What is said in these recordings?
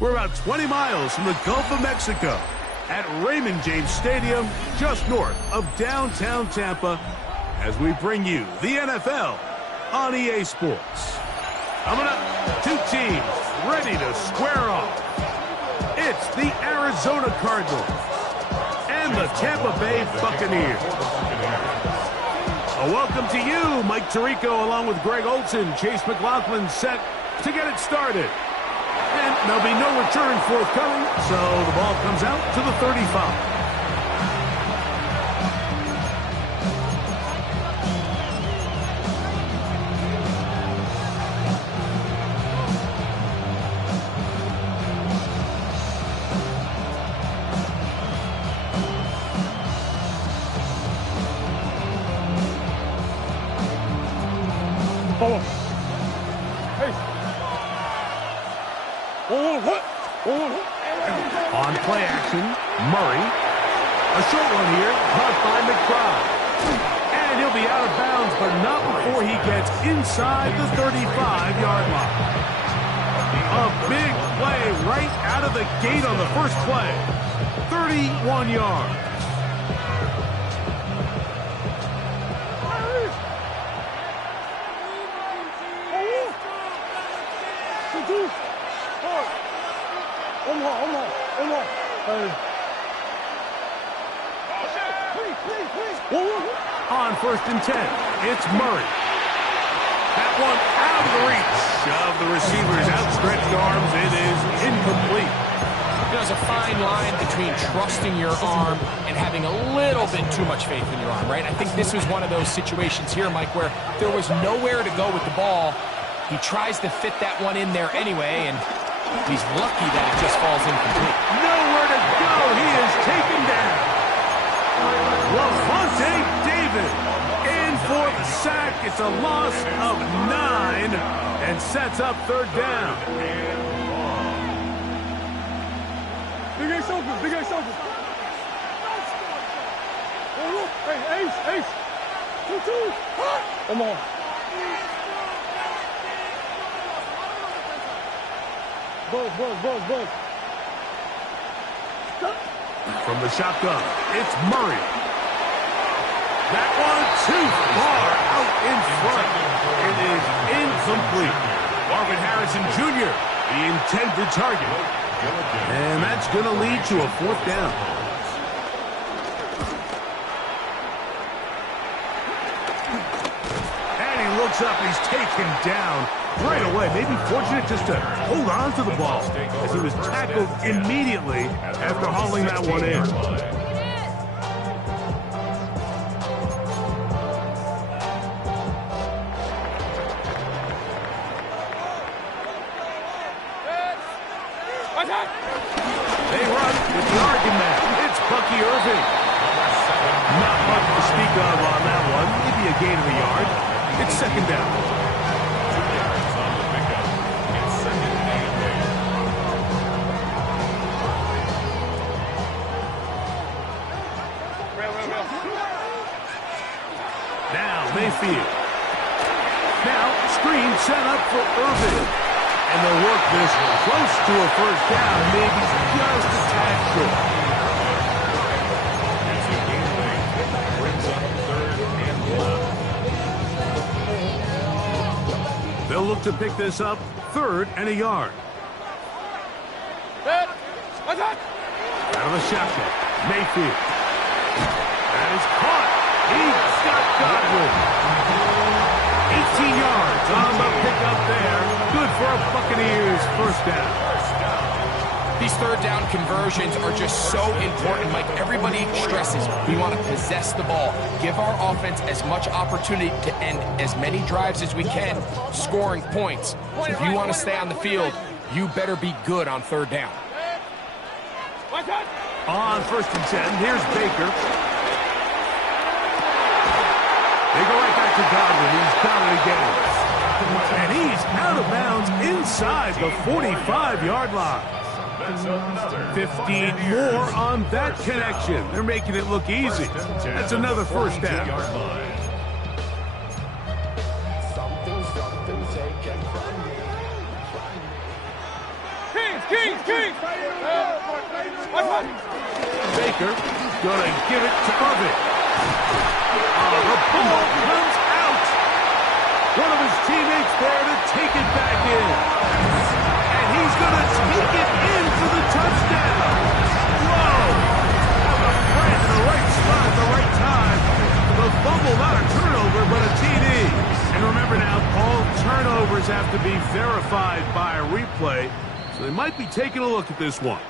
We're about 20 miles from the Gulf of Mexico at Raymond James Stadium, just north of downtown Tampa, as we bring you the NFL on EA Sports. Coming up, two teams ready to square off. It's the Arizona Cardinals and the Tampa Bay Buccaneers. A welcome to you, Mike Tirico, along with Greg Olson. Chase McLaughlin set to get it started. And there'll be no return forthcoming, so the ball comes out to the 35. On play action, Murray. A short one here, caught by McBride. And he'll be out of bounds, but not before he gets inside the 35-yard line. A big play right out of the gate on the first play. 31 yards. On 1st and 10, it's Murray. That one out of the reach of the receiver's outstretched arms. It is incomplete. There's a fine line between trusting your arm and having a little bit too much faith in your arm, right? I think this was one of those situations here, Mike, where there was nowhere to go with the ball. He tries to fit that one in there anyway, and he's lucky that it just falls incomplete. Nowhere to go. He is taken down. Lavonte David in for the sack. It's a loss of 9 and sets up 3rd down. Big Ace open. Big Ace open. Hey, Ace. 2-2. Come on. Buzz. From the shotgun, it's Murray. That one too far out in front. It is incomplete. Marvin Harrison Jr., the intended target. And that's going to lead to a 4th down. And he looks up, he's taken down right away. Maybe fortunate just to hold on to the ball as he was tackled immediately after hauling that one in. They run with the argument. It's Bucky Irving. Not much to speak of on that one. Maybe a gain of a yard. It's 2nd down. Now Mayfield. Now screen set up for Irving. And they'll work this close to a 1st down, maybe just a tad short. They'll look to pick this up 3rd and a yard. Out of the shotgun, Mayfield. That is caught. He's got Godwin. 18 yards on the pickup there. Good for a Buccaneers 1st down. These 3rd down conversions are just so important, Mike. Everybody stresses we want to possess the ball, give our offense as much opportunity to end as many drives as we can, scoring points. So if you want to stay on the field, you better be good on 3rd down. On 1st and 10, here's Baker. They go right back to Godwin. He's got it again. And he's out of bounds inside the 45-yard line. 15 more on that connection. They're making it look easy. That's another 1st down. Kings! Baker gonna give it to Irvin. The ball comes out. One of his teammates there to take it back in. And he's gonna take it in for the touchdown. Whoa! Have a friend in the right spot at the right time. The fumble, not a turnover, but a TD. And remember now, all turnovers have to be verified by a replay, so they might be taking a look at this one.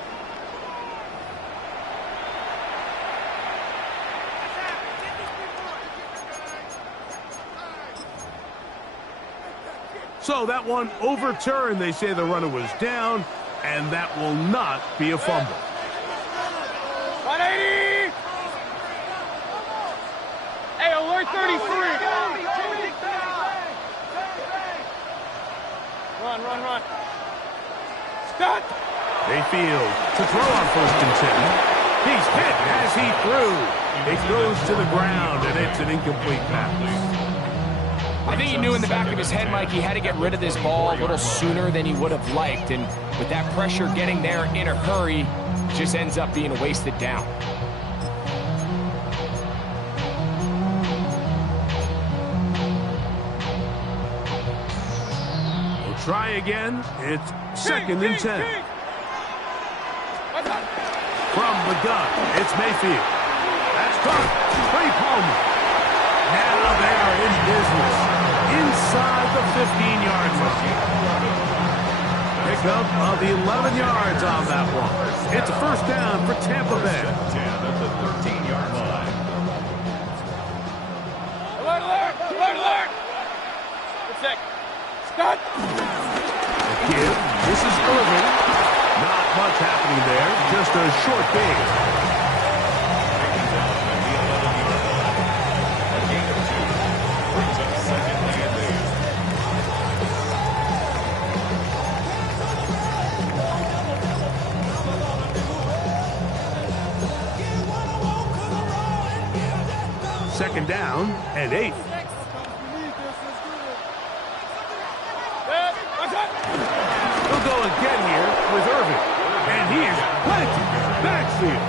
So that one overturned. They say the runner was down, and that will not be a fumble. 180! Hey, alert 33! Run. Stop! Mayfield to throw on 1st and 10. He's hit as he threw. It goes to the ground, and it's an incomplete pass. I think he knew in the back of his head, Mike, he had to get rid of this ball a little sooner than he would have liked. And with that pressure getting there in a hurry, just ends up being a wasted down. We'll try again. It's 2nd and 10. From the gun, it's Mayfield. That's caught. Trey Palmer. Now they are in business. Inside the 15-yard line. Pickup of 11 yards on that one. It's a 1st down for Tampa Bay. 10 at the 13-yard line. Alert! Good check. Stop! The kid, this is Irvin. Not much happening there. Just a short gain. Second down and 8. He'll go again here with Irvin. And he is planted. Backfield.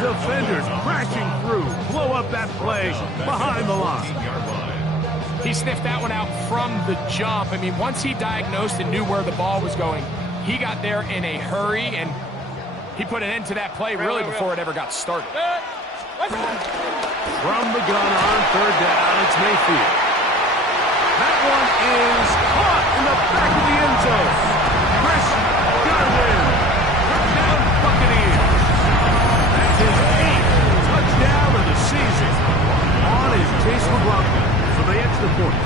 Defenders crashing through. Blow up that play behind the line. He sniffed that one out from the jump. I mean, once he diagnosed and knew where the ball was going, he got there in a hurry, and he put an end to that play really before it ever got started. From the gun on 3rd down, it's Mayfield. That one is caught in the back of the end zone. Chris Godwin. Touchdown, Buccaneers. That's his 8th touchdown of the season. On is Chase McLaughlin for the extra point.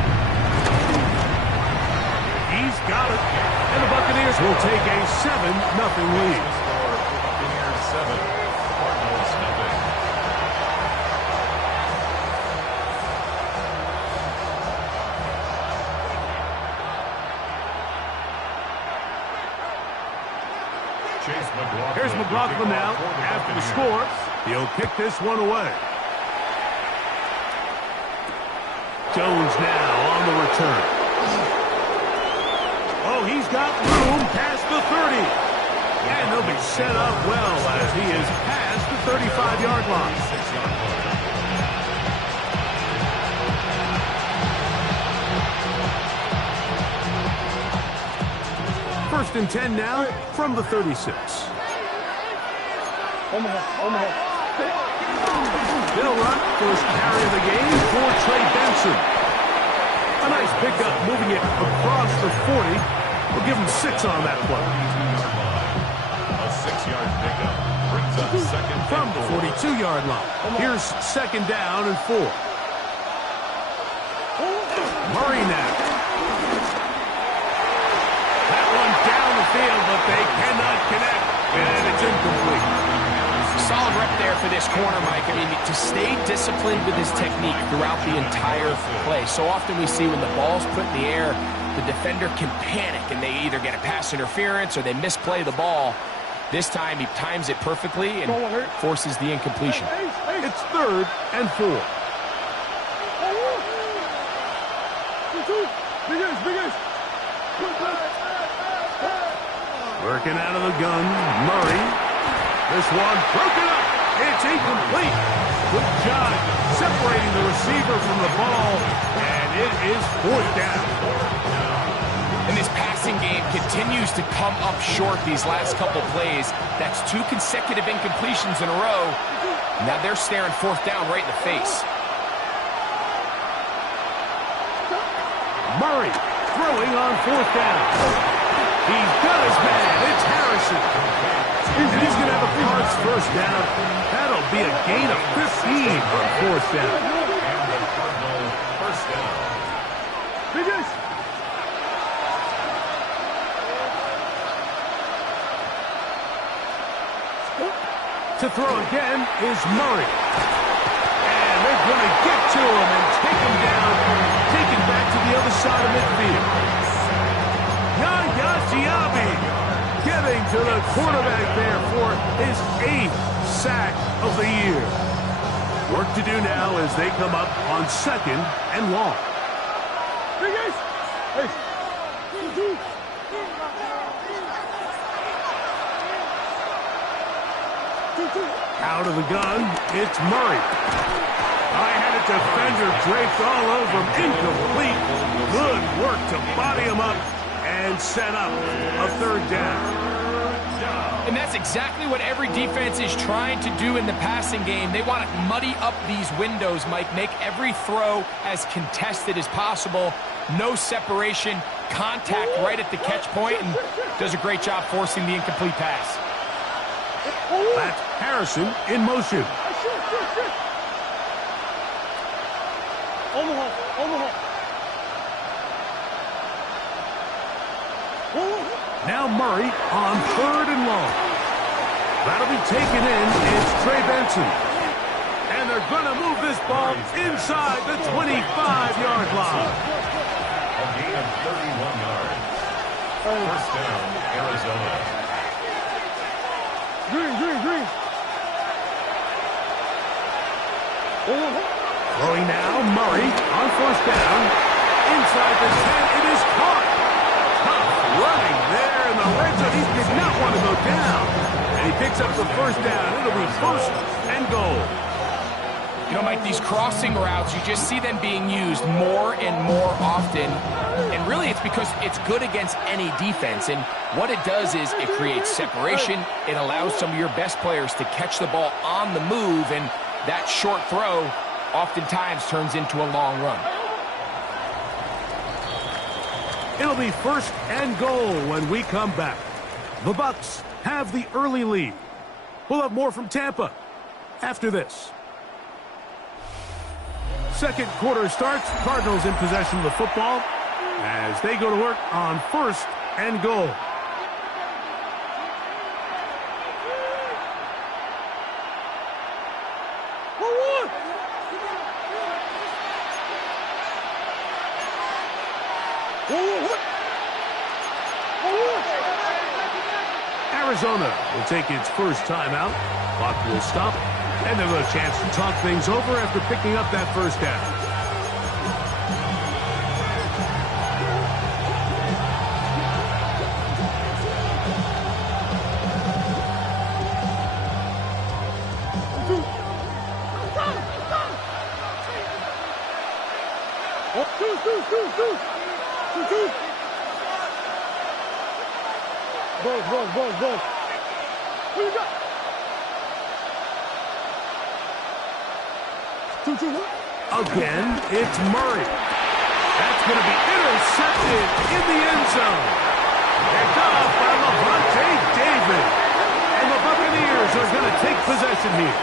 He's got it. And the Buccaneers will take a 7-0 lead. Buccaneers 7, Cardinals nothing. Here's McLaughlin now after the score. He'll kick this one away. Jones now on the return. Oh, he's got room past the 30. And they'll be set up well as he is past the 35-yard line. 6-yard line. First and 10 now from the 36. Omaha. They'll run first carry of the game for Trey Benson. A nice pickup moving it across the 40. We'll give him 6 on that play. A 6-yard pickup brings up 2nd From the 42-yard line. Here's 2nd down and 4. Murray now. That one down the field, but they cannot connect. And it's incomplete. Solid rep there for this corner, Mike. I mean, to stay disciplined with his technique throughout the entire play. So often we see when the ball's put in the air, the defender can panic, and they either get a pass interference or they misplay the ball. This time, he times it perfectly and forces the incompletion. It's 3rd and 4. Big ace. Working out of the gun, Murray. This one broken up. It's incomplete. Good job separating the receiver from the ball, and it is fourth down. And this passing game continues to come up short these last couple plays. That's 2 consecutive incompletions in a row. Now they're staring fourth down right in the face. Murray throwing on fourth down. He's got his man. It's Harrison. And he's going to have a Cards first down. That'll be a gain of 15 on fourth down. First down. To throw again is Murray. And they're going to get to him and take him down. Take him back to the other side of midfield. Yaya Diaby getting to the quarterback there for his 8th sack of the year. Work to do now as they come up on 2nd and long. Out of the gun, it's Murray. I had a defender draped all over him. Incomplete. Good work to body him up and set up a 3rd down. And that's exactly what every defense is trying to do in the passing game. They want to muddy up these windows, Mike, make every throw as contested as possible. No separation, contact right at the catch point, and does a great job forcing the incomplete pass. That's Harrison in motion. Now Murray on 3rd and long. That'll be taken in. It's Trey Benson. And they're going to move this ball inside the 25-yard line. A gain of 31 yards. First down, Arizona. Green. Throwing now, Murray on 1st down. Inside the 10, it is caught. Tough running there in the red zone. He did not want to go down. And he picks up the 1st down. It'll be 1st and goal. You know, Mike, these crossing routes, you just see them being used more and more often. And really, it's because it's good against any defense. And what it does is it creates separation. It allows some of your best players to catch the ball on the move. And that short throw oftentimes turns into a long run. It'll be 1st and goal when we come back. The Bucs have the early lead. We'll have more from Tampa after this. 2nd quarter starts. Cardinals in possession of the football as they go to work on 1st and goal. Arizona will take its first timeout. Clock will stop, and they'll have a chance to talk things over after picking up that 1st down. Ball. Who you got? 2-2. Again, it's Murray. That's going to be intercepted in the end zone. Picked off by Levante David. And the Buccaneers are going to take possession here.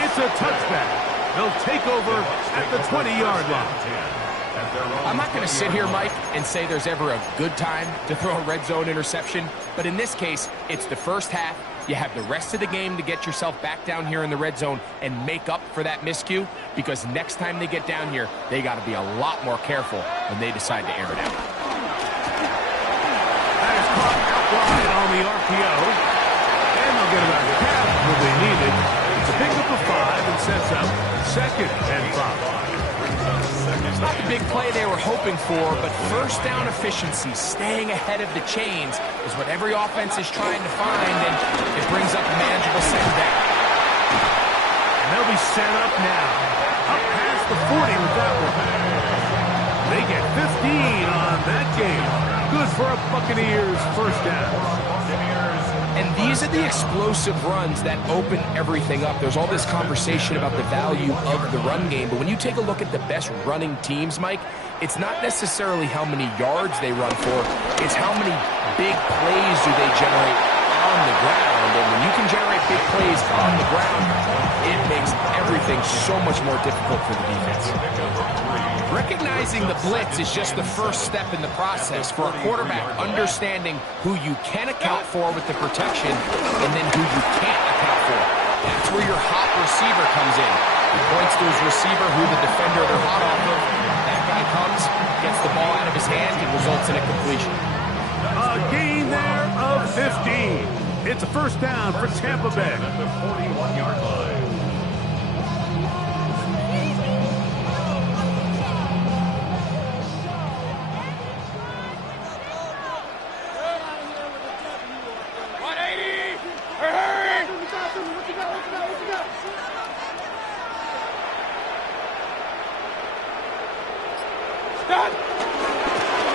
It's a touchback. They'll take over at the 20-yard line. I'm not going to sit here, Mike, and say there's ever a good time to throw a red zone interception, but in this case, it's the first half. You have the rest of the game to get yourself back down here in the red zone and make up for that miscue, because next time they get down here, they got to be a lot more careful when they decide to air it out. That is caught out wide on the RPO, and they'll get about half what they needed to pick up the 5 and sets up 2nd and 5. It's not the big play they were hoping for, but first down efficiency, staying ahead of the chains, is what every offense is trying to find, and it brings up a manageable second down. And they'll be set up now. Up past the 40 with that one. They get 15 on that game. Good for a Buccaneers first down. And these are the explosive runs that open everything up. There's all this conversation about the value of the run game, but when you take a look at the best running teams, Mike, it's not necessarily how many yards they run for, it's how many big plays do they generate on the ground. And when you can generate big plays on the ground, it makes everything so much more difficult for the defense. Recognizing the blitz is just the first step in the process for a quarterback, understanding who you can account for with the protection and then who you can't account for. That's where your hot receiver comes in. He points to his receiver, who the defender they're hot off of. That guy comes, gets the ball out of his hand, and results in a completion. A gain there of 15. It's a first down for Tampa Bay. At the 41-yard line.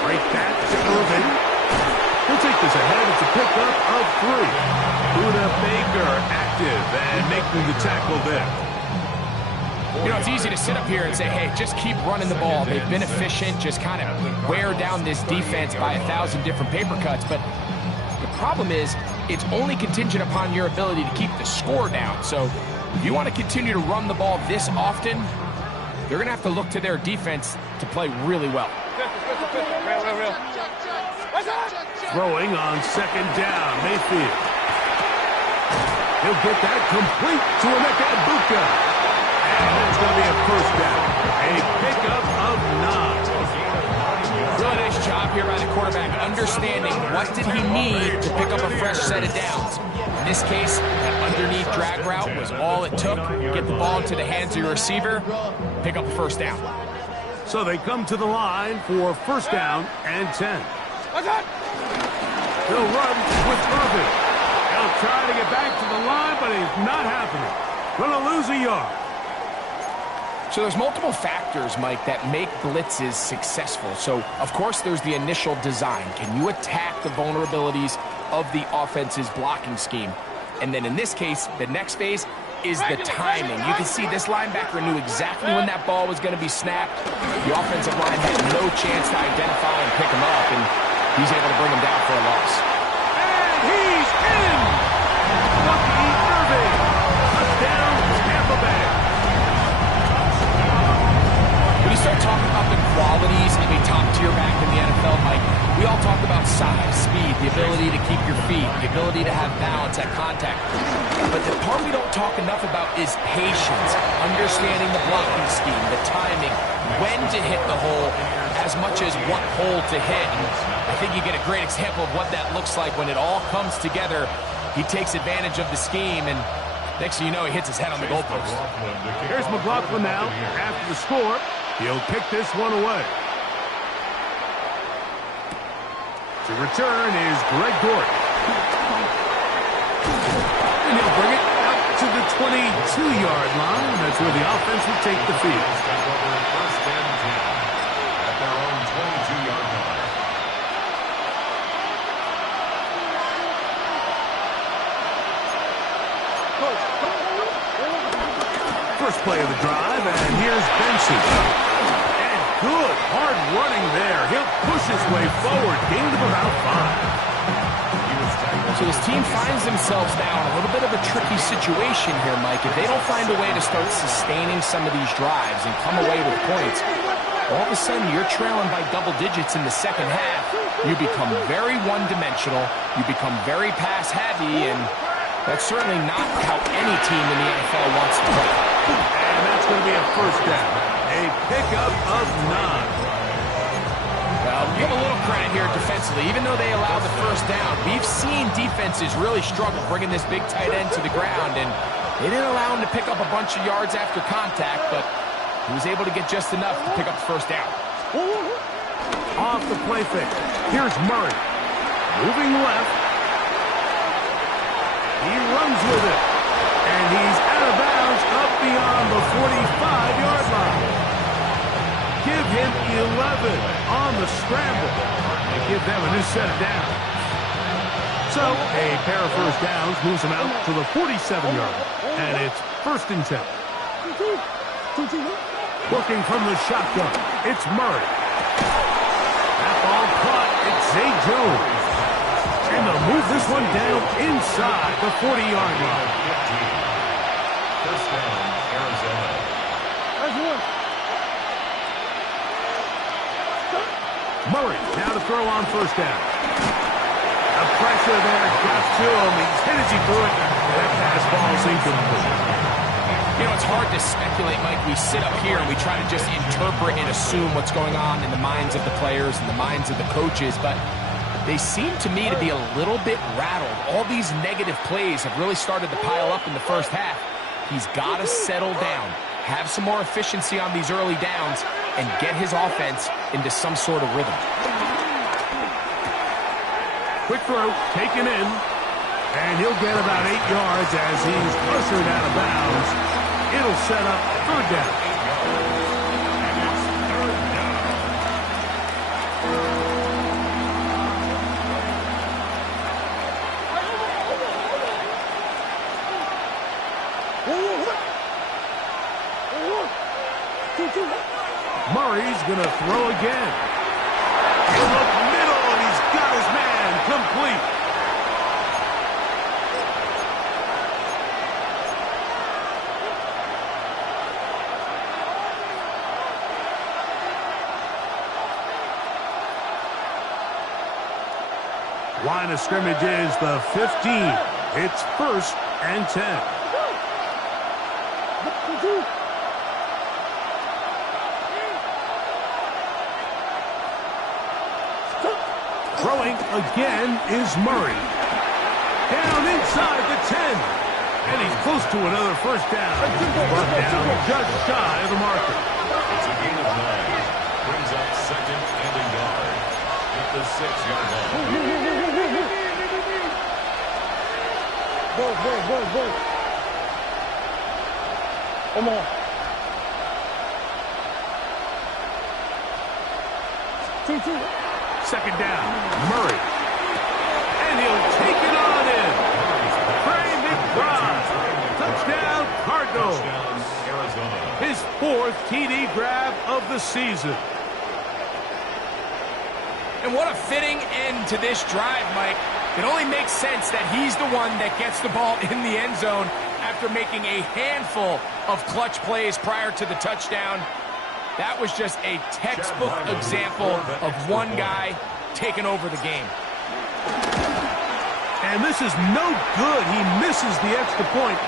Break that to Irvin. He'll take this ahead. It's a pickup of 3. Buda Baker active and making the tackle there. You know, it's easy to sit up here and say, hey, just keep running the ball. They've been efficient, just kind of wear down this defense by 1,000 different paper cuts. But the problem is, it's only contingent upon your ability to keep the score down. So if you want to continue to run the ball this often, you're going to have to look to their defense to play really well. Throwing on second down, Mayfield. He'll get that complete to Emeka Egbuka. And it's going to be a first down. A pickup of 9. Really nice job here by the quarterback, understanding what did he need to pick up a fresh set of downs. In this case, that underneath drag route was all it took. Get the ball into the hands of your receiver, pick up a first down. So they come to the line for first down and 10. He'll run with Irvin. He'll try to get back to the line, but it's not happening. Going to lose a yard. So there's multiple factors, Mike, that make blitzes successful. So, of course, there's the initial design. Can you attack the vulnerabilities of the offense's blocking scheme? And then in this case, the next phase is the timing. You can see this linebacker knew exactly when that ball was going to be snapped. The offensive line had no chance to identify and pick him up, and he's able to bring him down for a loss. And he's in! Bucky Irving. Touchdown, Tampa Bay. When you start talking about the qualities of a top-tier back in the NFL, Mike, we all talk about size, speed, the ability to keep your feet, the ability to have balance at contact. But the part we don't talk enough about is patience, understanding the blocking scheme, the timing, when to hit the hole, as much as what hole to hit. And I think you get a great example of what that looks like when it all comes together. He takes advantage of the scheme, and next thing you know, he hits his head on the goalpost. Here's McLaughlin now. After the score, he'll kick this one away. To return is Greg Gordon. And he'll bring it out to the 22-yard line. That's where the offense will take the field. First and 10 at their own 22-yard line. First play of the drive, and here's Benson. And good, hard running there. He'll push his way forward, gained of about 5. So this team finds themselves now in a little bit of a tricky situation here, Mike. If they don't find a way to start sustaining some of these drives and come away with points, all of a sudden you're trailing by double digits in the second half. You become very one-dimensional. You become very pass-heavy, and that's certainly not how any team in the NFL wants to play. And that's going to be a first down. A pickup of 9. Well, give a little credit here defensively. Even though they allowed the first down, we've seen defenses really struggle bringing this big tight end to the ground, and they didn't allow him to pick up a bunch of yards after contact, but he was able to get just enough to pick up the first down. Off the play fake. Here's Murray. Moving left. He runs with it. And he's out of bounds up beyond the 45-yard line. Give him 11 on the scramble. And give them a new set of downs. So a pair of first downs moves him out to the 47-yard. And it's 1st and 10. Working from the shotgun, it's Murray. That ball caught. It's Zay Jones. And they'll move this one down inside the 40-yard line. 1st down, Arizona. Murray now to throw on 1st down. The pressure there got to him. He's hit as he threw it. That pass ball's incomplete. You know, it's hard to speculate, Mike. We sit up here and we try to just interpret and assume what's going on in the minds of the players and the minds of the coaches, but they seem to me to be a little bit rattled. All these negative plays have really started to pile up in the first half. He's got to settle down, have some more efficiency on these early downs, and get his offense into some sort of rhythm. Quick throw, taken in, and he'll get about 8 yards as he's ushered out of bounds. It'll set up 3rd down. Murray's going to throw again. He'll look middle, and he's got his man complete. Line of scrimmage is the 15. It's 1st and 10. Throwing again is Murray. Down inside the 10. And he's close to another 1st down. Brought down just shy of the marker. It's a gain of 9. Brings up 2nd and a yard. At the 6-yard line. Go. Come on. 2. 2nd down. Murray. And he'll take it on in. Trey McBride. Touchdown, Cardinals. His 4th TD grab of the season. And what a fitting end to this drive, Mike. It only makes sense that he's the one that gets the ball in the end zone after making a handful of clutch plays prior to the touchdown. That was just a textbook example of one guy taking over the game. And this is no good. He misses the extra point.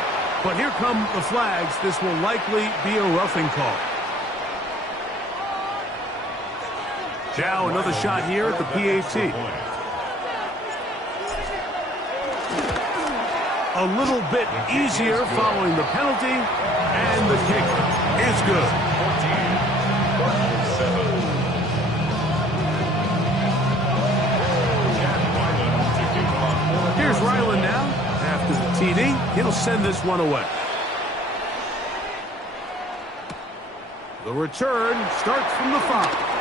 But here come the flags. This will likely be a roughing call. Now another shot here at the PAT. A little bit easier following the penalty, and the kick is good. Here's Ryland now. After the TD, he'll send this one away. The return starts from the 5.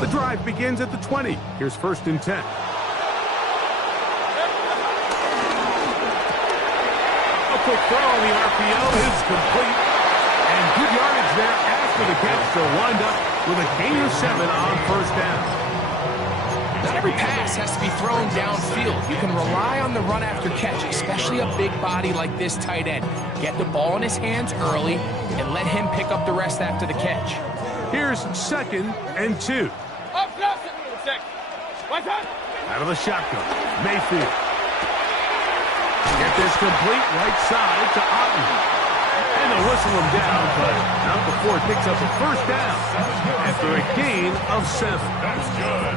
The drive begins at the 20. Here's 1st and 10. A quick throw on the RPO is complete. And good yardage there after the catch to wind up with a gain of 7 on 1st down. Not every pass has to be thrown downfield. You can rely on the run after catch, especially a big body like this tight end. Get the ball in his hands early and let him pick up the rest after the catch. Here's 2nd and 2. Out of the shotgun, Mayfield. Get this complete right side to Otten. And they'll whistle him down, but not before it picks up a first down after a gain of 7. That's good.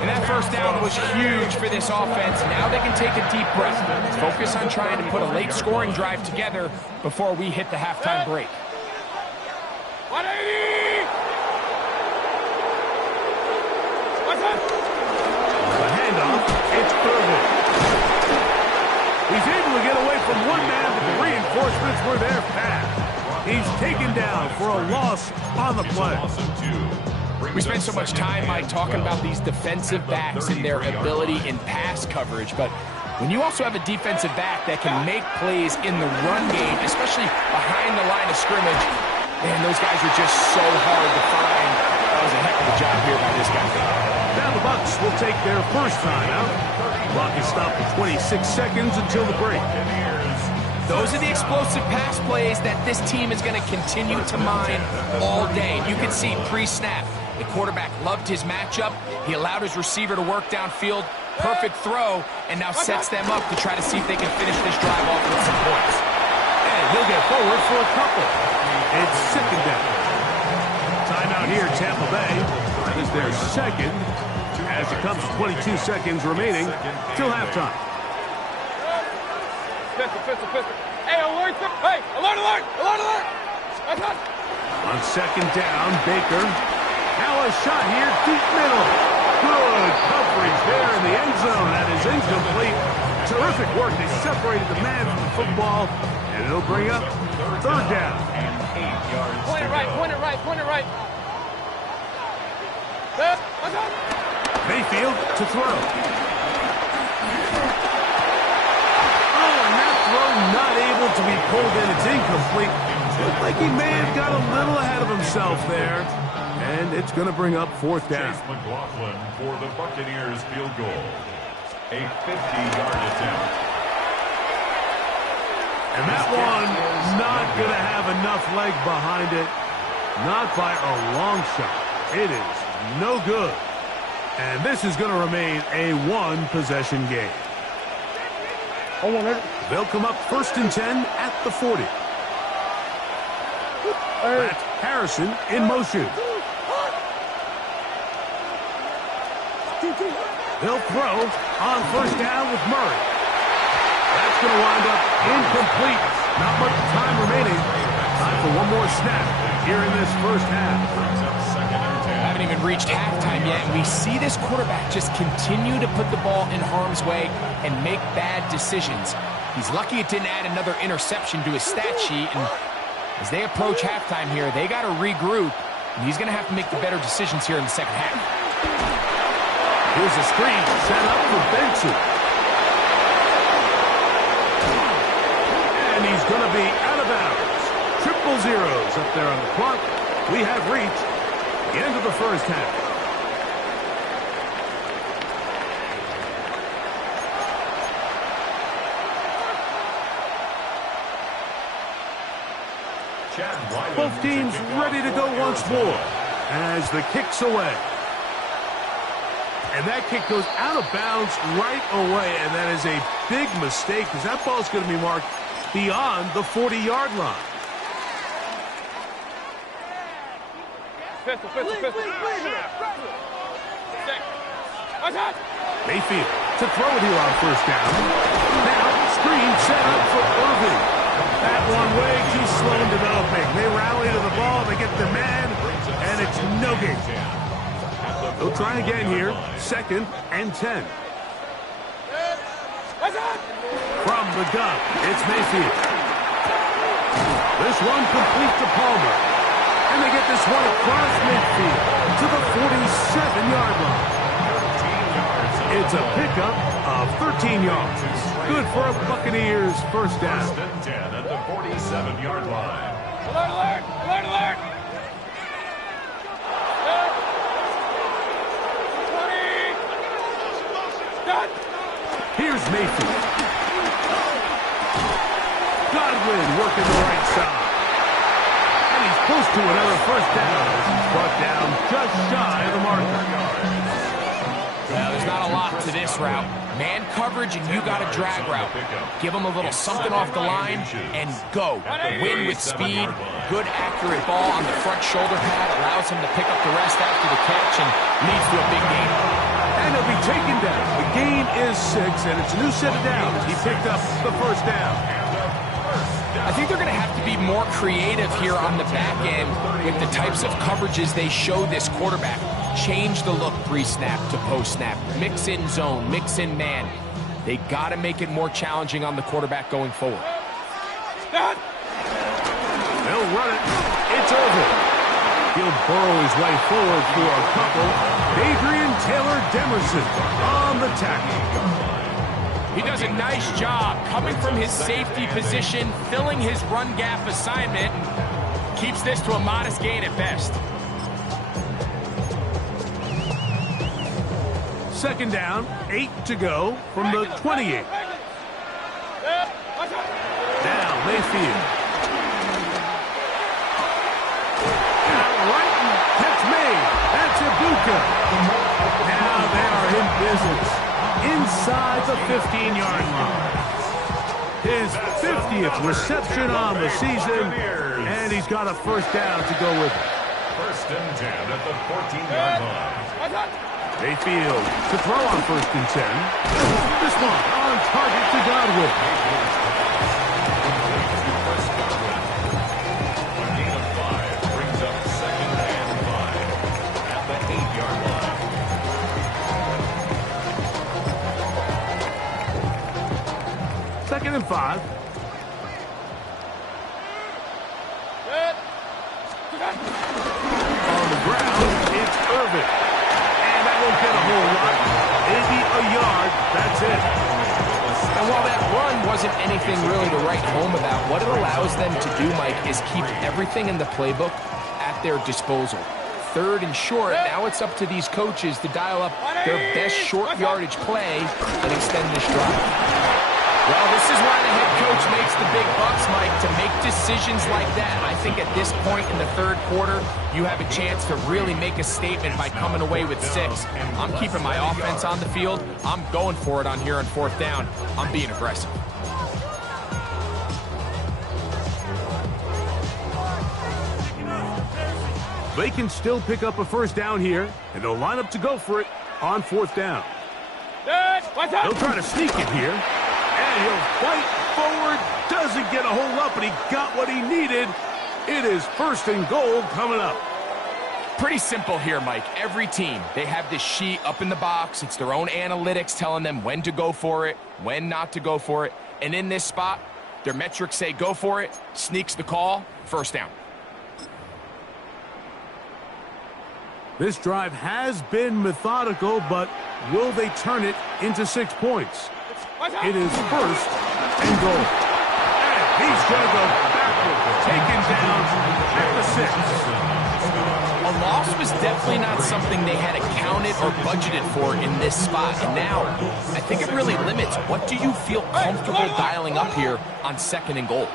And that first down was huge for this offense. Now they can take a deep breath. Focus on trying to put a late scoring drive together before we hit the halftime break. 180! The handoff, it's Irvin. He's able to get away from one man, but the reinforcements were there fast. He's taken down for a loss on the play. We spend so much time, Mike, talking about these defensive backs and their ability in pass coverage, but when you also have a defensive back that can make plays in the run game, especially behind the line of scrimmage, man, those guys are just so hard to find. That was a heck of a job here by this guy. Now the Bucs will take their first time out. Clock is stopped at 26 seconds until the break. Those are the explosive pass plays that this team is going to continue to mine all day. You can see pre-snap, the quarterback loved his matchup. He allowed his receiver to work downfield. Perfect throw, and now sets them up to try to see if they can finish this drive off with some points. And he'll get forward for a couple. It's second down. Timeout here, Tampa Bay. That is their second, as it comes to 22 seconds remaining till halftime. Pistol. Hey, alert! Hey, alert! On second down, Baker. Now a shot here, deep middle. Good coverage there in the end zone. That is incomplete. Terrific work. They separated the man from the football, and it'll bring up third down. Point it right. Mayfield to throw. Not able to be pulled in. It's incomplete. Looked like he may have got a little ahead of himself there. And it's going to bring up fourth down. Chase McLaughlin for the Buccaneers field goal. A 50-yard attempt. And that one not going to have enough leg behind it. Not by a long shot. It is no good. And this is going to remain a one-possession game. They'll come up first and 10 at the 40. That's Harrison in motion. They'll throw on first down with Murray. That's going to wind up incomplete. Not much time remaining. Time for one more snap here in this first half. Haven't even reached halftime yet, and we see this quarterback just continue to put the ball in harm's way and make bad decisions. He's lucky it didn't add another interception to his stat sheet, and as they approach halftime here, they got to regroup, and he's going to have to make the better decisions here in the second half. Here's a screen set up for Benson. And he's going to be out of bounds. Triple zeros up there on the clock. We have reached the end of the first half. Both teams ready to go once more as the kick's away. And that kick goes out of bounds right away, and that is a big mistake because that ball's going to be marked beyond the 40-yard line. Pistol. Mayfield to throw it here on first down. Now, screen set up for Irvin. That one way too slow in developing. They rally to the ball, they get the man, and it's no gain. They'll try again here. Second and 10. From the gun, it's Mayfield. This one complete to Palmer. And they get this one across midfield to the 47-yard line. It's a pickup of 13 yards. Good for a Buccaneers first down. First and 10 at the 47-yard line. Alert! Here's Mayfield. Godwin working the right side. And he's close to another first down. He's brought down just shy of the marker. Well, there's not a lot to this route. Man coverage, and you got a drag route. Give them a little something off the line and go. Win with speed. Good, accurate ball on the front shoulder pad. Allows him to pick up the rest after the catch and leads to a big gain. And he'll be taken down. The gain is 6, and it's a new set of downs. He picked up the first down. I think they're going to have to be more creative here on the back end with the types of coverages they show this quarterback. Change the look pre-snap to post-snap. Mix in zone, mix in man. They got to make it more challenging on the quarterback going forward. They'll run it. It's over. He'll burrow his way forward for a couple. Adrian Taylor Demerson on the tackle. He does a nice job coming from his safety position, filling his run gap assignment, and keeps this to a modest gain at best. Second down, 8 to go from the 28. Now Mayfield. Right, catch made. That's Ibuka. Now they are in business inside the 15-yard line. His 50th reception on the season, and he's got a first down to go with it. First and 10 at the 14-yard line. Mayfield to throw on first and 10. This one on target to Godwin. A gain of 5 brings up second and 5 at the 8-yard line. Second and 5. On the ground, it's Irvin. Won't get a whole lot, maybe a yard, that's it. And while that run wasn't anything really to write home about, what it allows them to do, Mike, is keep everything in the playbook at their disposal. Third and short, now it's up to these coaches to dial up their best short yardage play and extend this drive. Well, this is why the head coach makes the big bucks, Mike, to make decisions like that. I think at this point in the third quarter, you have a chance to really make a statement by coming away with 6. I'm keeping my offense on the field. I'm going for it on here on fourth down. I'm being aggressive. They can still pick up a first down here, and they'll line up to go for it on fourth down. He'll try to sneak it here. And he'll fight forward, doesn't get a whole lot, but he got what he needed. It is first and goal coming up. Pretty simple here, Mike. Every team, they have this sheet up in the box. It's their own analytics telling them when to go for it, when not to go for it. And in this spot, their metrics say go for it, sneaks the call, first down. This drive has been methodical, but will they turn it into 6 points? It is first and goal. And he's going to go backwards, taken down at the 6. A loss was definitely not something they had accounted or budgeted for in this spot. And now, I think it really limits what do you feel comfortable dialing up here on second and goal.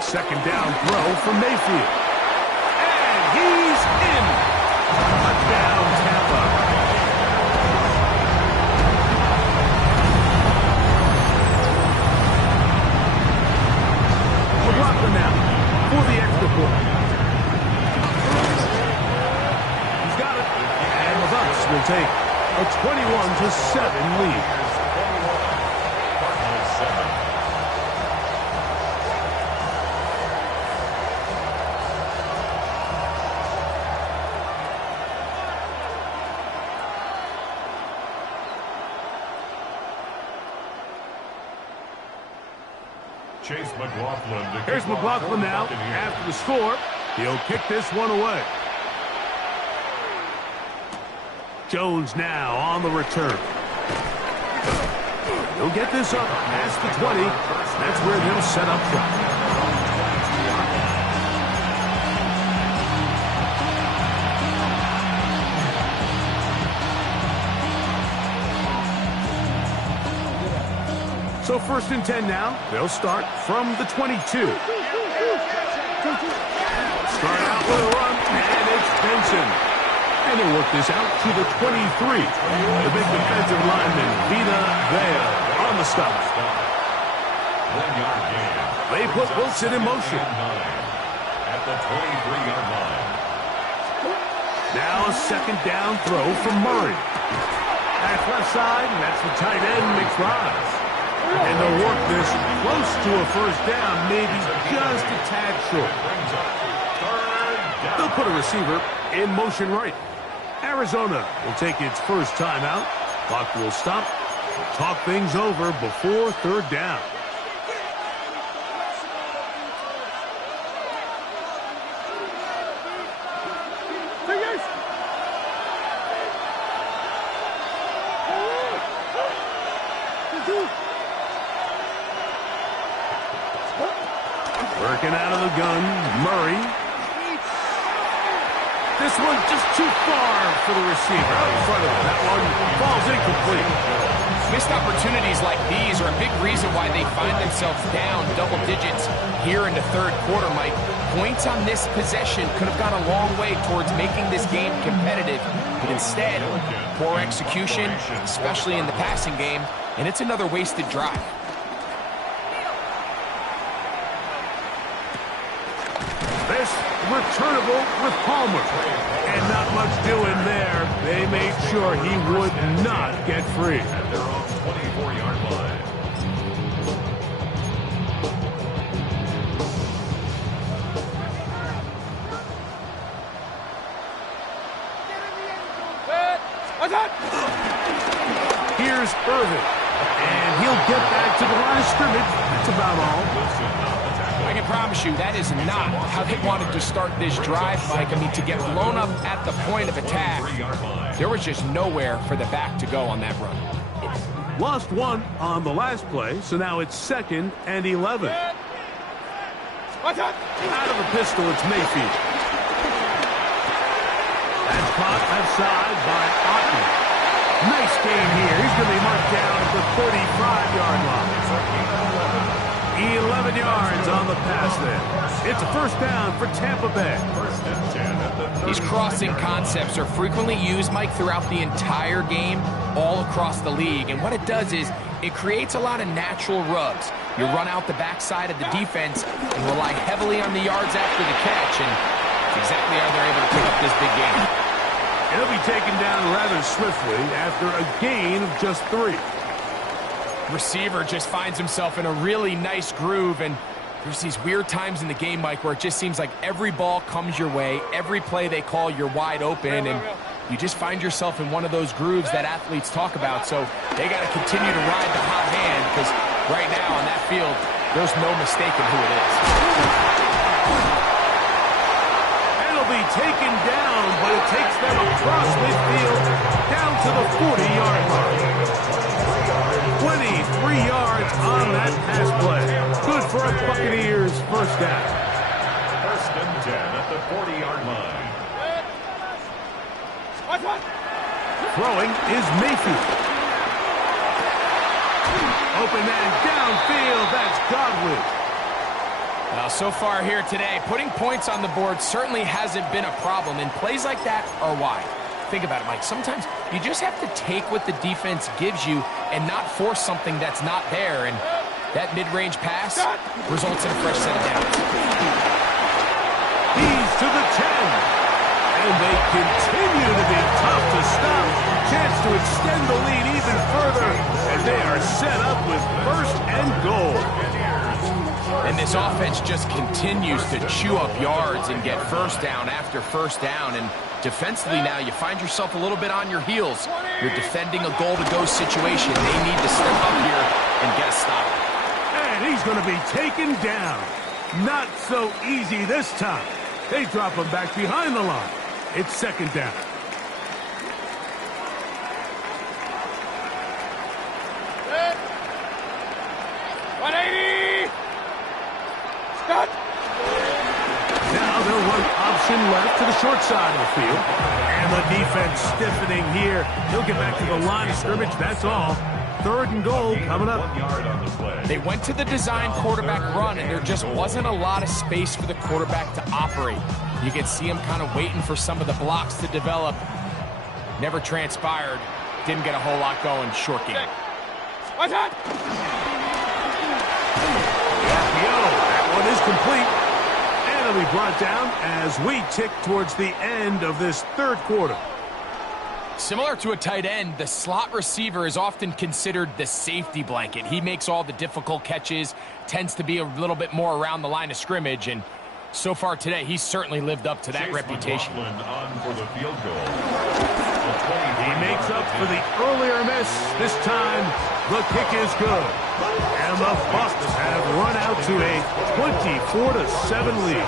Second down throw from Mayfield. And he's in. Touchdown, Tampa. McLaughlin now for the extra point. He's got it. And the Bucs will take a 21-7 lead. Chase McLaughlin. Here's McLaughlin now after the score. He'll kick this one away. Jones now on the return. He'll get this up past the 20. That's where they'll set up shop. So first and 10 now. They'll start from the 22. Start out with a run, and it's Benson. And they work this out to the 23. The big defensive lineman, Vita Vea, on the stop. 1-yard gain. They put Wilson in motion. At the 23-yard line. Now a second down throw from Murray. At left side, and that's the tight end, McBride. And they'll work this close to a first down, maybe just a tad short. They'll put a receiver in motion right. Arizona will take its first timeout. Clock will stop. We'll talk things over before third down. Working out of the gun, Murray. This one just too far for the receiver. Out in front of him. That one falls incomplete. Missed opportunities like these are a big reason why they find themselves down double digits here in the third quarter, Mike. Points on this possession could have gone a long way towards making this game competitive, but instead, poor execution, especially in the passing game, and it's another wasted drive. This returnable with Palmer. And not much doing there. They made sure he would not get free. At their own 24-yard line. Here's Irvin. And he'll get back to the line of scrimmage. That's about all. I can promise you that is not how they wanted to start this drive, Mike. I mean, to get blown up at the point of attack, there was just nowhere for the back to go on that run. Lost one on the last play, so now it's 2nd and 11. Out of the pistol, it's Mayfield. That's caught left side by Otten. Nice game here. He's going to be marked down at the 35-yard line. 11 yards on the pass there. It's a first down for Tampa Bay. These crossing concepts are frequently used, Mike, throughout the entire game, all across the league. And what it does is it creates a lot of natural rubs. You run out the backside of the defense and rely heavily on the yards after the catch. And that's exactly how they're able to pick up this big game. He'll be taken down rather swiftly after a gain of just 3. Receiver just finds himself in a really nice groove, and there's these weird times in the game, Mike, where it just seems like every ball comes your way, every play they call, you're wide open, and you just find yourself in one of those grooves that athletes talk about. So they got to continue to ride the hot hand, because right now on that field, there's no mistaking who it is. And it'll be taken down, but it takes them across midfield down to the 40-yard line. 23 yards on that pass play. Good for a Buccaneers first down. 1st and 10 at the 40-yard line. Throwing is Mayfield. Open man downfield. That's Godwin. Now, so far here today, putting points on the board certainly hasn't been a problem, and plays like that are why. Think about it, Mike. Sometimes you just have to take what the defense gives you and not force something that's not there. And that mid-range pass results in a fresh set of downs. He's to the 10. And they continue to be tough to stop. Chance to extend the lead even further as they are set up with 1st and goal. And this offense just continues to chew up yards and get first down after first down. And defensively now, you find yourself a little bit on your heels. You're defending a goal-to-go situation. They need to step up here and get a stop. And he's going to be taken down. Not so easy this time. They drop him back behind the line. It's 2nd down. Now they'll run option left to the short side of the field. And the defense stiffening here. He'll get back to the line of scrimmage, that's all. 3rd and goal coming up. 1 yard on the play. They went to the design quarterback run, and there just wasn't a lot of space for the quarterback to operate. You can see him kind of waiting for some of the blocks to develop. Never transpired. Didn't get a whole lot going. Short game. Watch out! That one is complete. And it'll be brought down as we tick towards the end of this third quarter. Similar to a tight end, the slot receiver is often considered the safety blanket. He makes all the difficult catches, tends to be a little bit more around the line of scrimmage, and so far today, he's certainly lived up to that reputation. On for the field goal. He makes up for the earlier miss. This time, the kick is good. And the Bucs have run out to a 24-7 lead.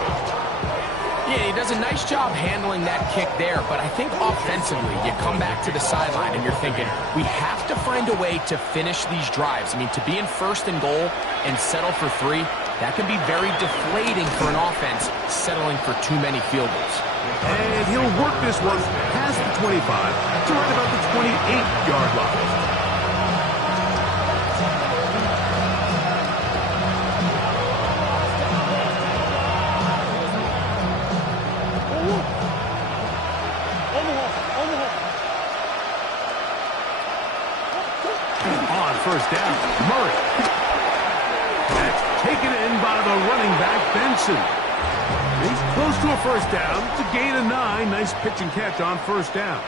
Yeah, he does a nice job handling that kick there, but I think offensively, you come back to the sideline and you're thinking, we have to find a way to finish these drives. I mean, to be in first and goal and settle for 3, that can be very deflating for an offense, settling for too many field goals. And he'll work this one past the 25 to right about the 28-yard line. First down, Murray. That's taken in by the running back, Benson. He's close to a first down. It's a gain of 9. Nice pitch and catch on first down.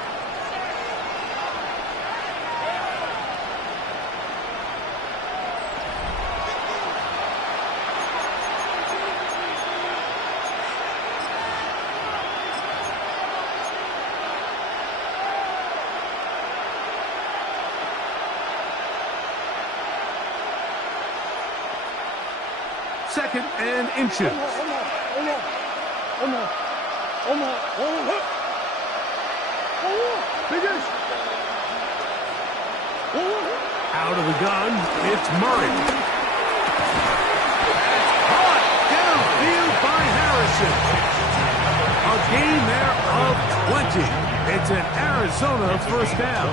Second and inches. Out of the gun, it's Murray. That's caught downfield by Harrison. A gain there of 20. It's an Arizona first down.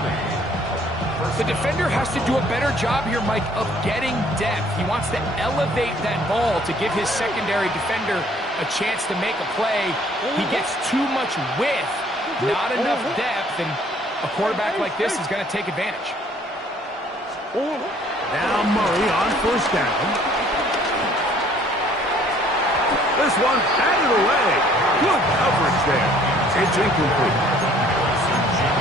The defender has to do a better job here, Mike, of getting depth. He wants to elevate that ball to give his secondary defender a chance to make a play. He gets too much width, not enough depth, and a quarterback like this is going to take advantage. Now Murray on first down. This one batted away. Good coverage there. It's incomplete.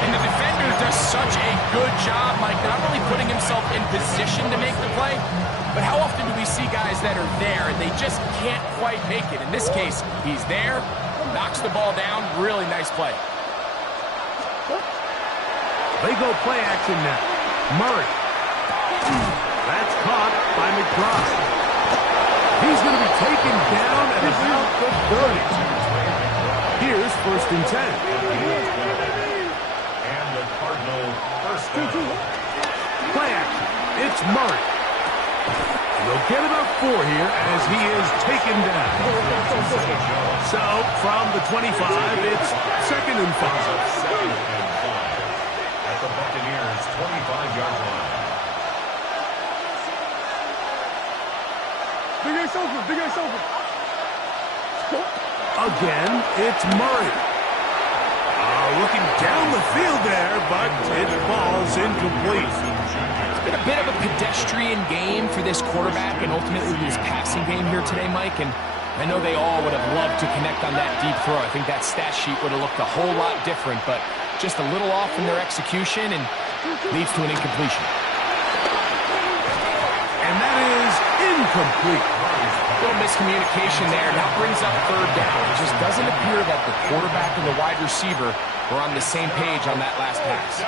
And the defender does such a good job, Mike, not only putting himself in position to make the play, but how often do we see guys that are there and they just can't quite make it? In this case, he's there, knocks the ball down, really nice play. They go play action now. Murray. That's caught by McBride. He's going to be taken down at about the 30. Here's first and 10. Play action. It's Murray. They'll get about 4 here as he is taken down. So from the 25, it's second and 5. At the Buccaneers' 25-yard line. Big ass open. Again, it's Murray. Looking down the field there, but it falls incomplete. It's been a bit of a pedestrian game for this quarterback and ultimately his passing game here today, Mike. And I know they all would have loved to connect on that deep throw. I think that stat sheet would have looked a whole lot different, but just a little off in their execution and leads to an incompletion. And that is incomplete. Little miscommunication there. Now brings up third down. It just doesn't appear that the quarterback and the wide receiver were on the same page on that last pass.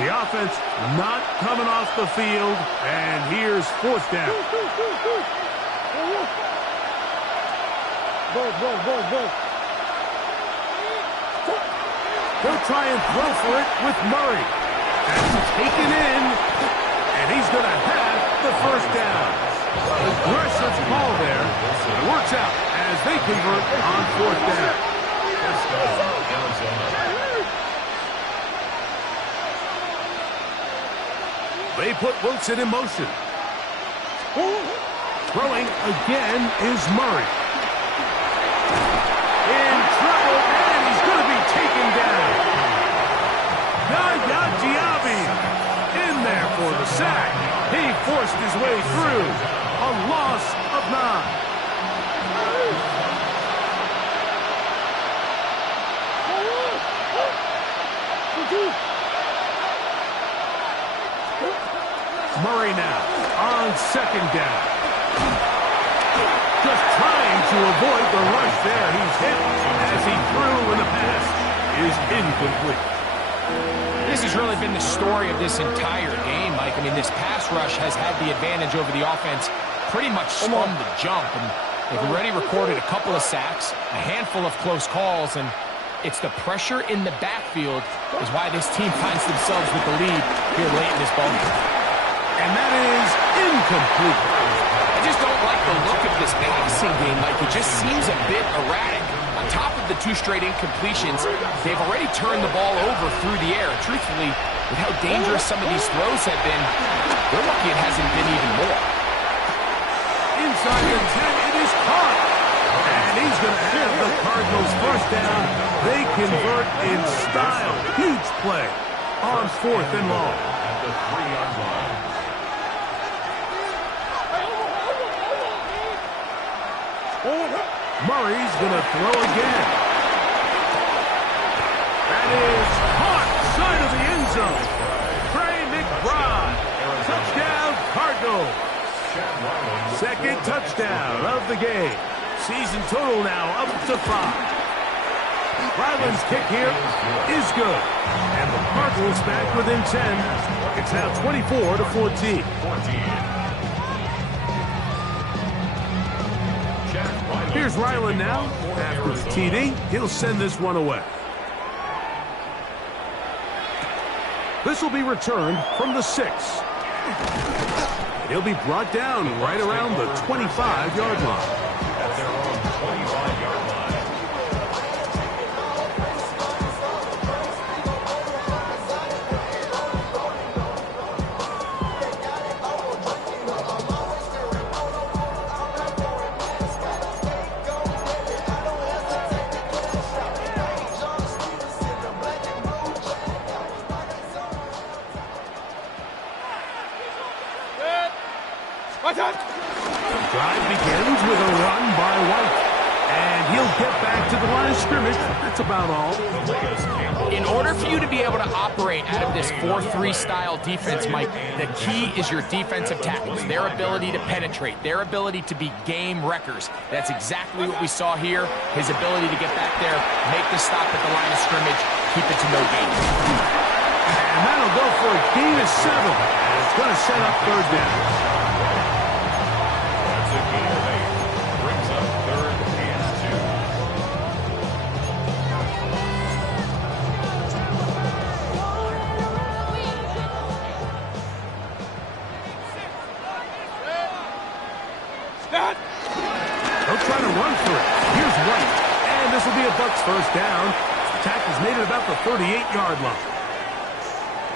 The offense not coming off the field, and here's fourth down. They'll try and throw for it with Murray. That's taken in, and he's going to have the first down. Aggressive call there. It works out as they convert on fourth down. They put Wilson in motion. Throwing again is Murray. Murray now on second down. Just trying to avoid the rush there. He's hit as he threw, and the pass is incomplete. This has really been the story of this entire game, Mike. I mean, this pass rush has had the advantage over the offense pretty much from the jump. And they've already recorded a couple of sacks, a handful of close calls, and it's the pressure in the backfield is why this team finds themselves with the lead here late in this ball game. And that is incomplete. I just don't like the look of this passing game. Like, it just seems a bit erratic. On top of the 2 straight incompletions, they've already turned the ball over through the air. Truthfully, with how dangerous some of these throws have been, they're lucky it hasn't been even more. Inside the 10, it is caught. And he's going to have the Cardinals first down. They convert in style. Huge play on 4th and long. At the 3-yard line. Murray's going to throw again. That is caught side of the end zone. Trey McBride. Touchdown, Cardinals. Second touchdown of the game. Season total now up to 5. Ryland's kick here is good. And the Cardinals back within 10. It's now 24-14. Here's Ryland now. After the TD, he'll send this one away. This will be returned from the 6. He'll be brought down right around the 25-yard line. At their own 25-yard line. The drive begins with a run by White. And he'll get back to the line of scrimmage. That's about all. In order for you to be able to operate out of this 4-3 style defense, Mike, the key is your defensive tackles, their ability to penetrate, their ability to be game wreckers. That's exactly what we saw here. His ability to get back there, make the stop at the line of scrimmage, keep it to no gain. And that'll go for a gain of 7. It's going to set up 3rd down. That's a gain of 8. Brings up 3rd and 2. They'll try to run for it. Here's White. And this will be a Bucs first down. Tackle's made it about the 38-yard line.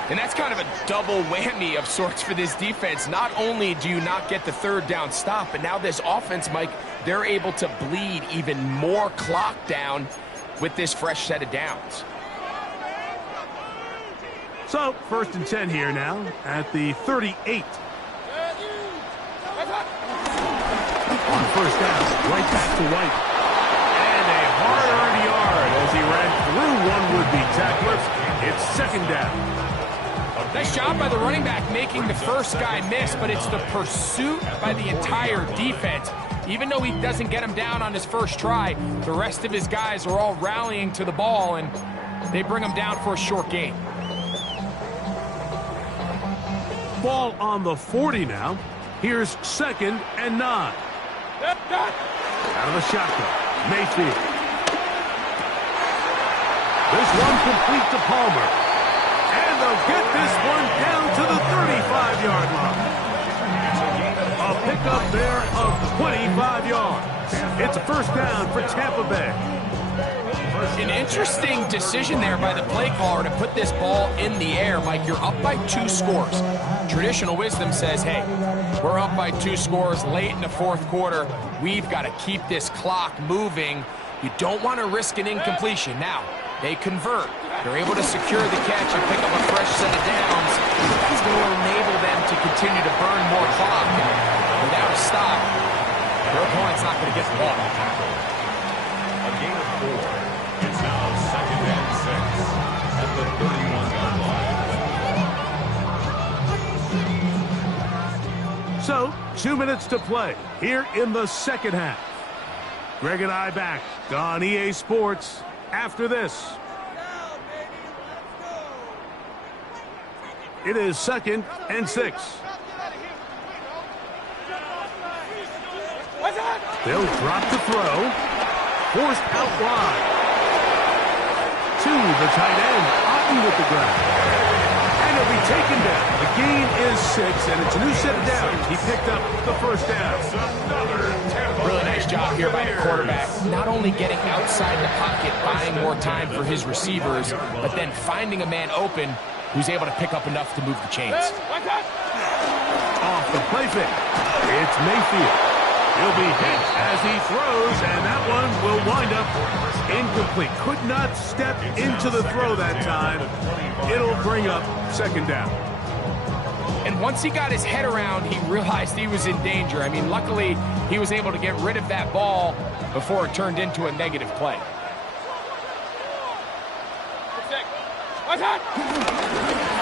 And that's kind of a double whammy of sorts for this defense. Not only do you not get the 3rd down stop, but now this offense, Mike, they're able to bleed even more clock down with this fresh set of downs. So, 1st and 10 here now at the 38. On 1st down, right back to White. And a hard-earned yard as he ran through one would-be tackler. It's 2nd down. Nice job by the running back making the first guy miss, but it's the pursuit by the entire defense. Even though he doesn't get him down on his first try, the rest of his guys are all rallying to the ball, and they bring him down for a short gain. Ball on the 40 now. Here's 2nd and 9. Out of the shotgun, Mayfield. This one complete to Palmer. And they'll get this one down to the 35-yard line. A pickup there of 25 yards. It's a 1st down for Tampa Bay. An interesting decision there by the play caller to put this ball in the air. Mike, you're up by 2 scores. Traditional wisdom says, hey, we're up by 2 scores late in the 4th quarter. We've got to keep this clock moving. You don't want to risk an incompletion. Now, they convert. They're able to secure the catch and pick up a fresh set of downs. That's going to enable them to continue to burn more clock. And without a stop, their opponent's not going to get the ball. A gain of 4. It's now 2nd and 6 at the 31. 2 minutes to play here in the second half. Greg and I back on EA Sports after this. It is 2nd and 6. They'll drop the throw. Forced out wide. To the tight end. Otten with the grab. And he'll be taken down. The gain is 6, and it's a new set of downs. He picked up the first down. Really nice job here by the quarterback. Not only getting outside the pocket, buying more time for his receivers, but then finding a man open who's able to pick up enough to move the chains. Off the play fake. It's Mayfield. He'll be hit as he throws, and that one will wind up incomplete. Could not step into the throw that time. It'll bring up 2nd down. And once he got his head around, he realized he was in danger. I mean, luckily, he was able to get rid of that ball before it turned into a negative play.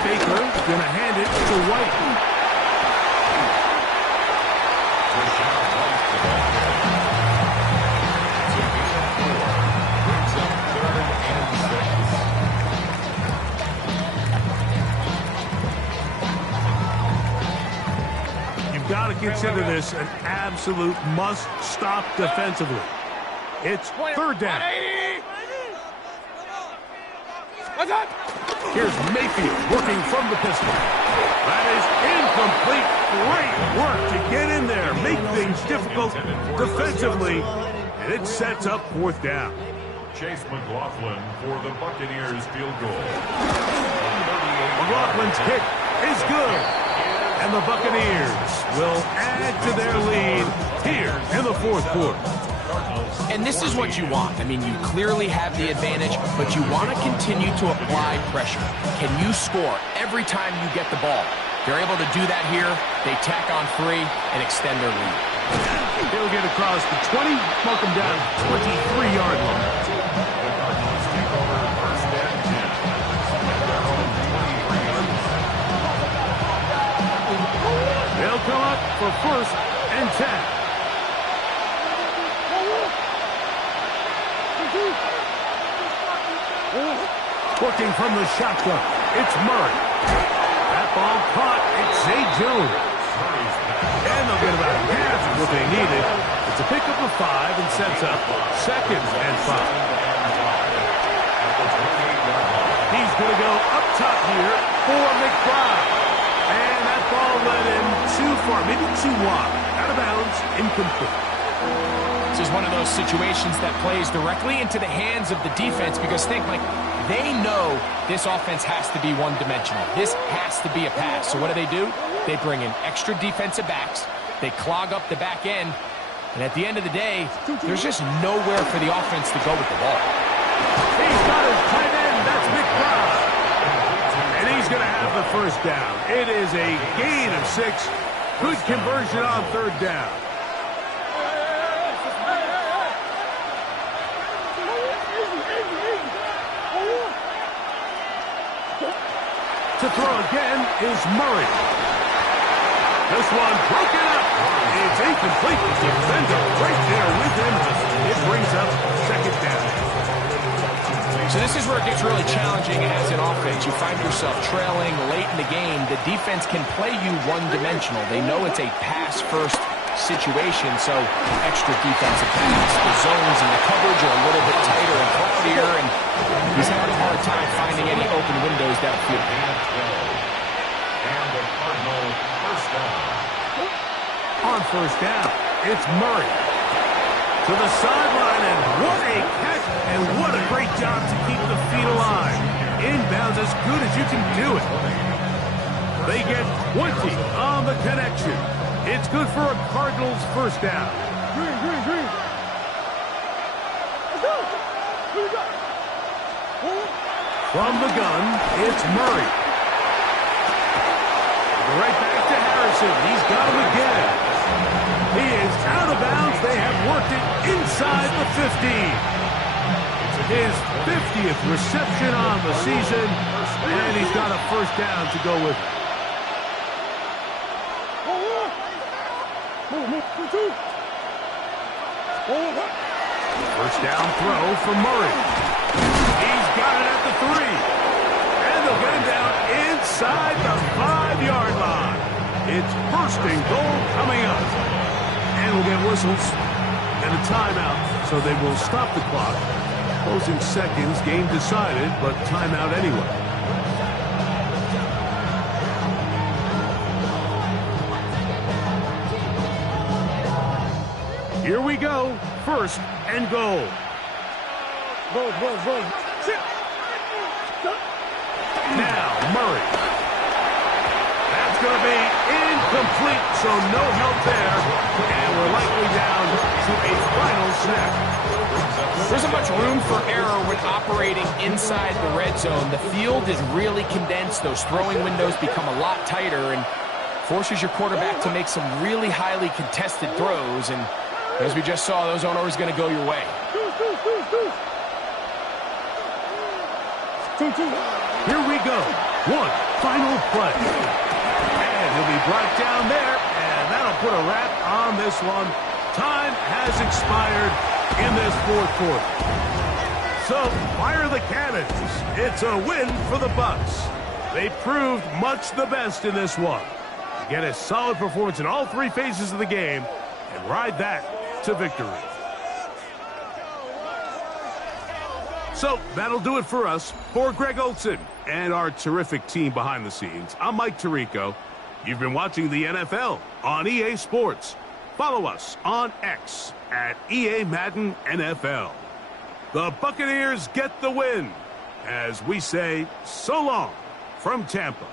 Baker gonna hand it to White. You've got to consider this an absolute must-stop defensively. It's 3rd down. Here's Mayfield working from the pistol. That is incomplete. Great work to get in there, make things difficult defensively, and it sets up 4th down. Chase McLaughlin for the Buccaneers field goal. McLaughlin's kick is good, and the Buccaneers will add to their lead here in the 4th quarter. And this is what you want. I mean, you clearly have the advantage, but you want to continue to apply pressure. Can you score every time you get the ball? They're able to do that here. They tack on 3 and extend their lead. They'll get across the 20, mark them down 23-yard line. They'll come up for 1st and 10. Working from the shotgun, it's Murray. That ball caught, it's Zay Jones. And they'll get about half of what they needed. It's a pickup of 5 and sets up 2nd and 5. He's going to go up top here for McBride. And that ball led him too far, maybe too wide. Out of bounds, incomplete. This is one of those situations that plays directly into the hands of the defense because think, like, they know this offense has to be one-dimensional. This has to be a pass. So what do? They bring in extra defensive backs. They clog up the back end. And at the end of the day, there's just nowhere for the offense to go with the ball. He's got his tight end. That's McBride. And he's going to have the 1st down. It is a gain of 6. Good conversion on 3rd down. To throw again is Murray. This one broken up. It's incomplete. The defender right there with him. It brings up 2nd down. So this is where it gets really challenging as an offense. You find yourself trailing late in the game. The defense can play you one-dimensional. They know it's a pass-first situation, so extra defensive backs. The zones and the coverage are a little bit tighter and cloudier, and he's having a hard time finding any open windows downfield. And the Cardinal 1st down. On 1st down, it's Murray. To the sideline, and what a catch, and what a great job to keep the feet alive. Inbounds as good as you can do it. They get 20 on the connection. It's good for a Cardinals 1st down. Green. Let's go. From the gun, it's Murray. Right back to Harrison. He's got him again. He is out of bounds. They have worked it inside the 50. His 50th reception on the season, and he's got a 1st down to go with it. First down throw for Murray. He's got it at the 3. And they'll get him down inside the 5-yard line. It's first and goal coming up. And we'll get whistles and a timeout, so they will stop the clock. Closing seconds, game decided, but timeout anyway. Here we go. First and goal. Now Murray. That's going to be incomplete, so no help there. And we're likely down to a final snap. There isn't much room for error when operating inside the red zone. The field is really condensed. Those throwing windows become a lot tighter and forces your quarterback to make some really highly contested throws. And as we just saw, those aren't always going to go your way. Here we go. One final play. And he'll be brought down there, and that'll put a wrap on this one. Time has expired in this fourth quarter. So, fire the cannons. It's a win for the Bucs. They proved much the best in this one. Get a solid performance in all 3 phases of the game and ride that to victory. So that'll do it for us. For Greg Olson and our terrific team behind the scenes, I'm Mike Tirico. You've been watching the NFL on EA Sports. Follow us on X at EA Madden NFL. The Buccaneers get the win as we say so long from Tampa.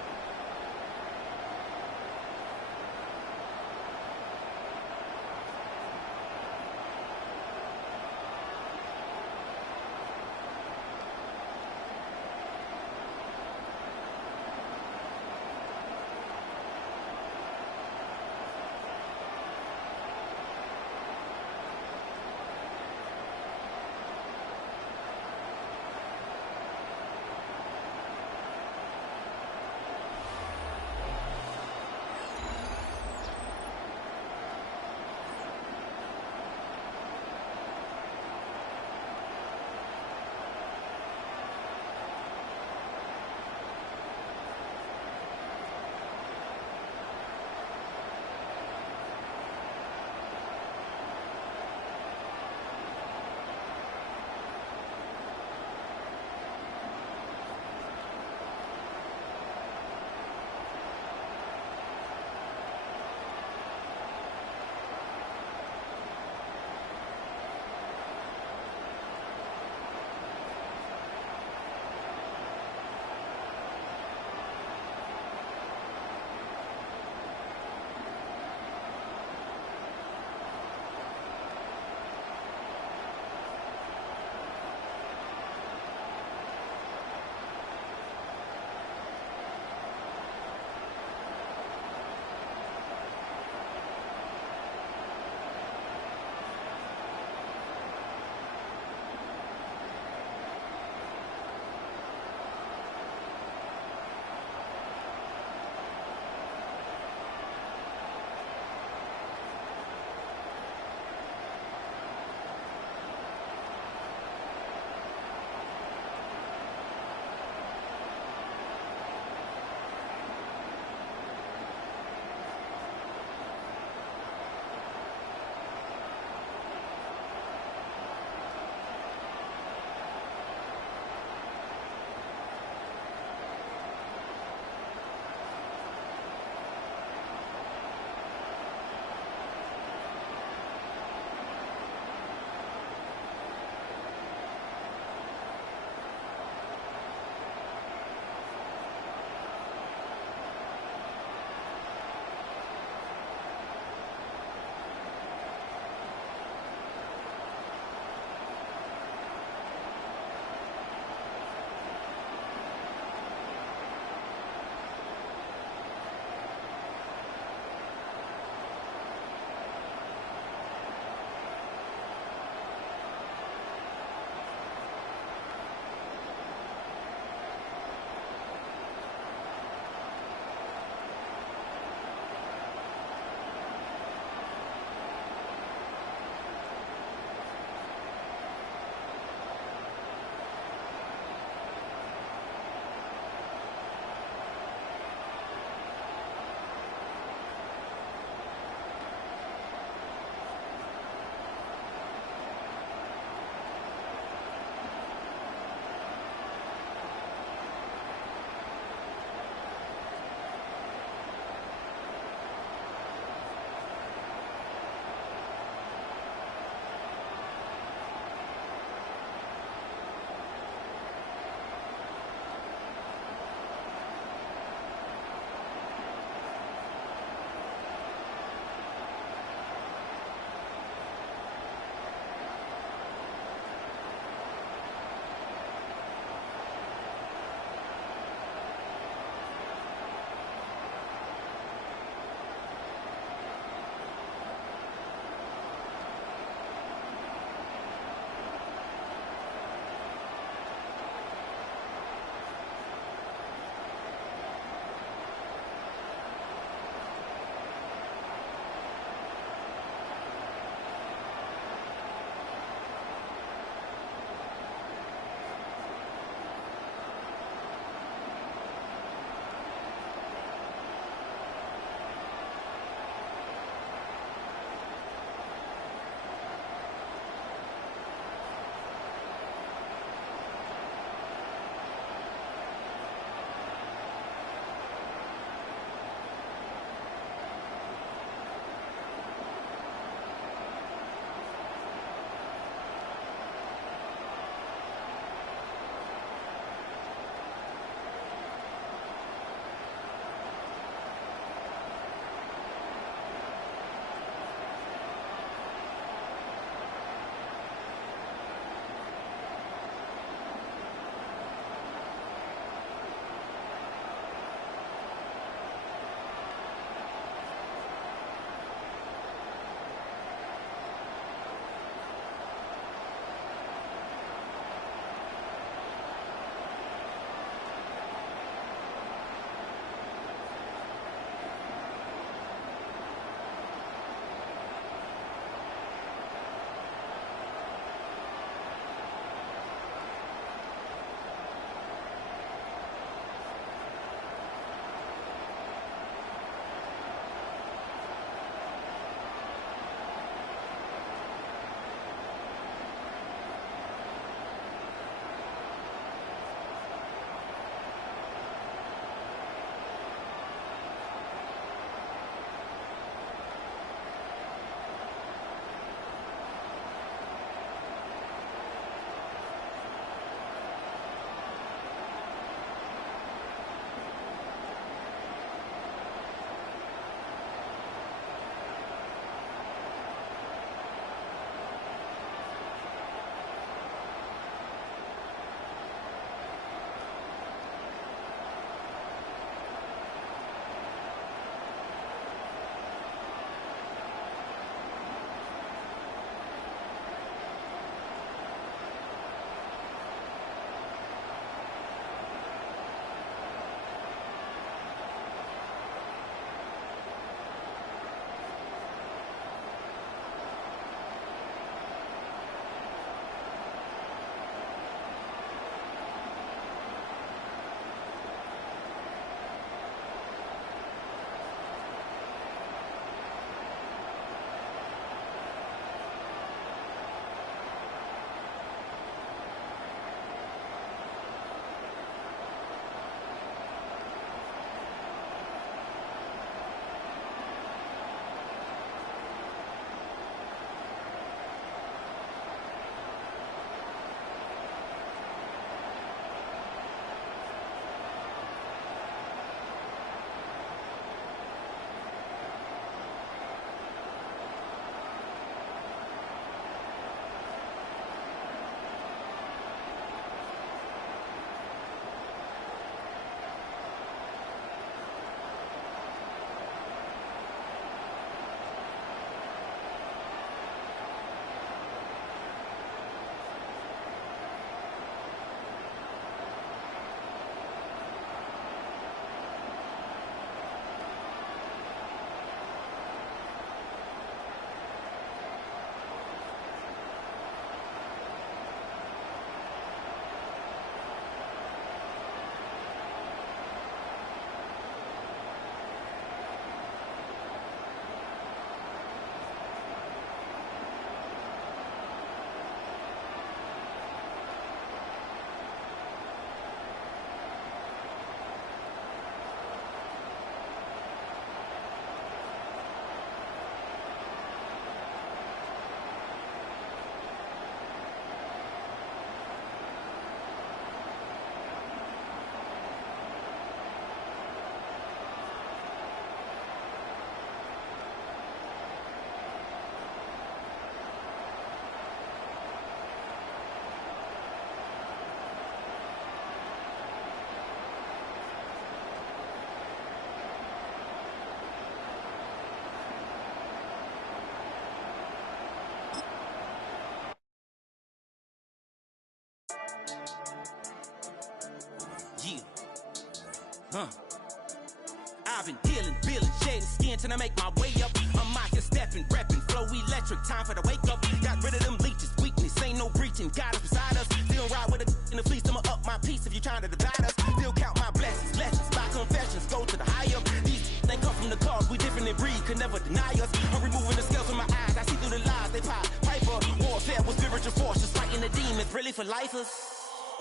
I've been dealing, feeling, shedding skin till I make my way up. I'm out here stepping, repping, flow electric, time for the wake up. Got rid of them leeches, weakness, ain't no breaching, got us beside us. Still ride with a in the fleece, I'ma up my piece if you trying to divide us. Still count my blessings, lessons, my confessions, go to the higher. These they come from the cause, we different in breed, could never deny us. I'm removing the scales from my eyes, I see through the lies they pop. Piper, warfare with spiritual force, just fighting the demons, really for lifers.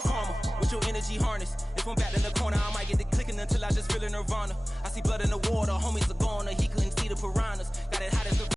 Karma, with your energy harness. If I'm back in the corner, I might get it clicking until I just feel a nirvana. I see blood in the water, homies are gone, he couldn't see the piranhas. Got it hot as the